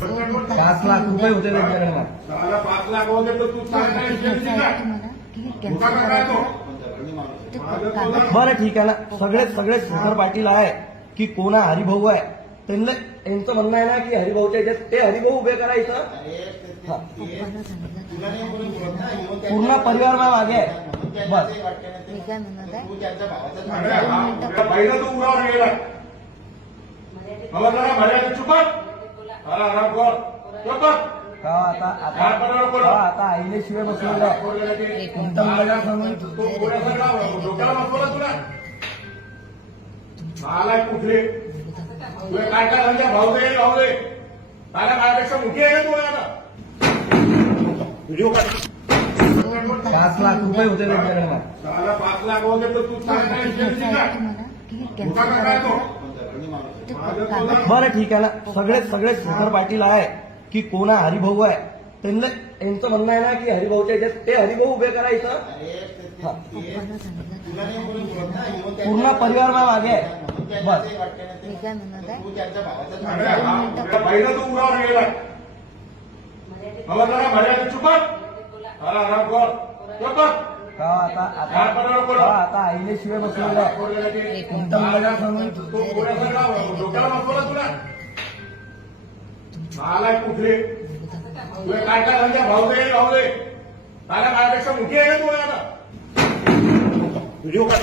पाच लाख रुपये होते त्यांच्याकडे. दहाला पाच लाख तो बरं ठीक आहे ना. सगळे सगळे सुंदर पाटील आहे की कोण हरिभाऊ आहे. त्यांना यांचं म्हणणं आहे ना की हरिभाऊच्या याच्यात ते हरिभाऊ उभे करायचं. पूर्ण परिवार मागे आहे. बस. मी काय म्हणत आहे अरे पहिला तू उरावर गेला. मला जरा भऱ्या चुकत आता आता. का आता आईने शिवाय बसलेलं आहे कोणतं मुलाला सांगून तो पुढे सगळा डोक्याला बसवला तुला? आलाय कुठले तुझे काय काय धंदे भाऊ दे भाऊ दे. माझ्यापेक्षा मोठी आहे का तुला आता. व्हिडिओ काढ. पाच लाख रुपये होते त्यांच्याकडे. पाच लाख होते तर तू सांगता तो बरं ठीक आहे ना. सगळे सगळे सुंदर पाटील आहे की कोण हरिभाऊ आहे. त्यांना यांचं म्हणणं आहे ना की हरिभाऊच्या याच्यात ते हरिभाऊ उभे करायचं. पूर्ण परिवार मागे आहे. बस. मी काय म्हणत आहे अरे हा का आता आता का आता आईने शिवाय बसलेलं आहे कोणतं मुलाला सांगून बसवला तुला. आलाय कुठले? तुझे काय काय धंदे भाऊ दे भाऊ दे. त्याला माझ्यापेक्षा मोठी आहे का तुला आता. व्हिडिओ काढ.